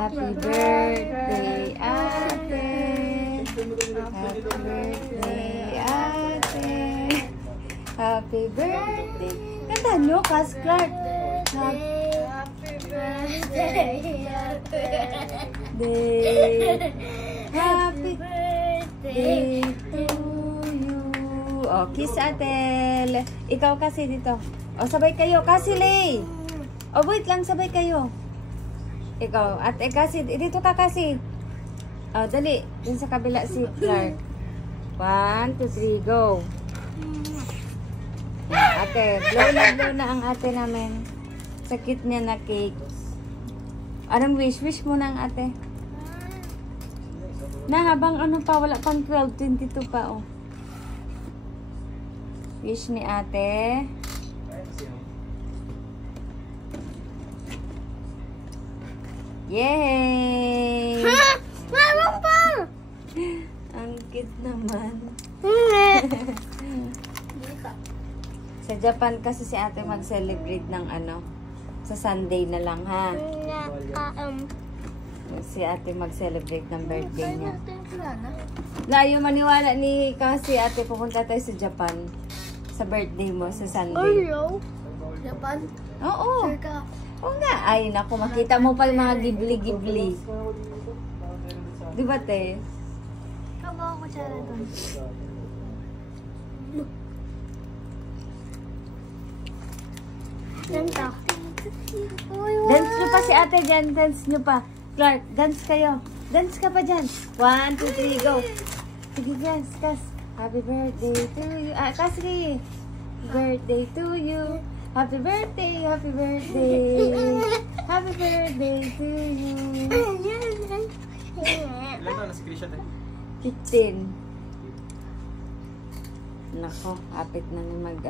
Happy birthday, ate. Happy birthday, ate. Happy birthday. Kantahan nyo, Cass Clark. Happy birthday, Happy birthday to you. Oh, kiss ate. Ikaw kasi dito. Oh, sabay kayo. Kasi Lay. Oh, wait lang. Sabay kayo. Ikaw. Ate kasi. Dito ka kasi. Oh, dali. Dun sa kabila si Clark. 1, 2, 3, go. Ate. Blow na ang ate namin. Sakit niya na cake. Anong wish? Wish mo na ang ate. Na habang ano pa, wala pang 12, 22 pa, oh. Wish ni ate. Yay! Ha? Meron pa! Ang cute naman. Dito. Sa Japan kasi si ate mag-celebrate ng ano, sa Sunday na lang, ha? Si ate mag-celebrate ng birthday niya. Layo maniwala ni kasi ate, pupunta tayo sa Japan. Sa birthday mo, sa Sunday. Japan? Oo. Sure ka? Oo nga. Ay, naku, makita mo pa yung mga gibli-gibli. Di ba, te? Kabawa ko siya doon. Ganda. Dance nyo pa si ate dyan. Dance nyo pa. Clark, dance kayo. Dance ka pa dyan. 1, 2, 3, go. Sige, dance, Kas. Happy birthday to you. Ah, kasi. Birthday to you. Happy birthday, happy birthday. Happy birthday to you. Ilan na nasi-screenshot eh? 15. Nako, apit na ni mag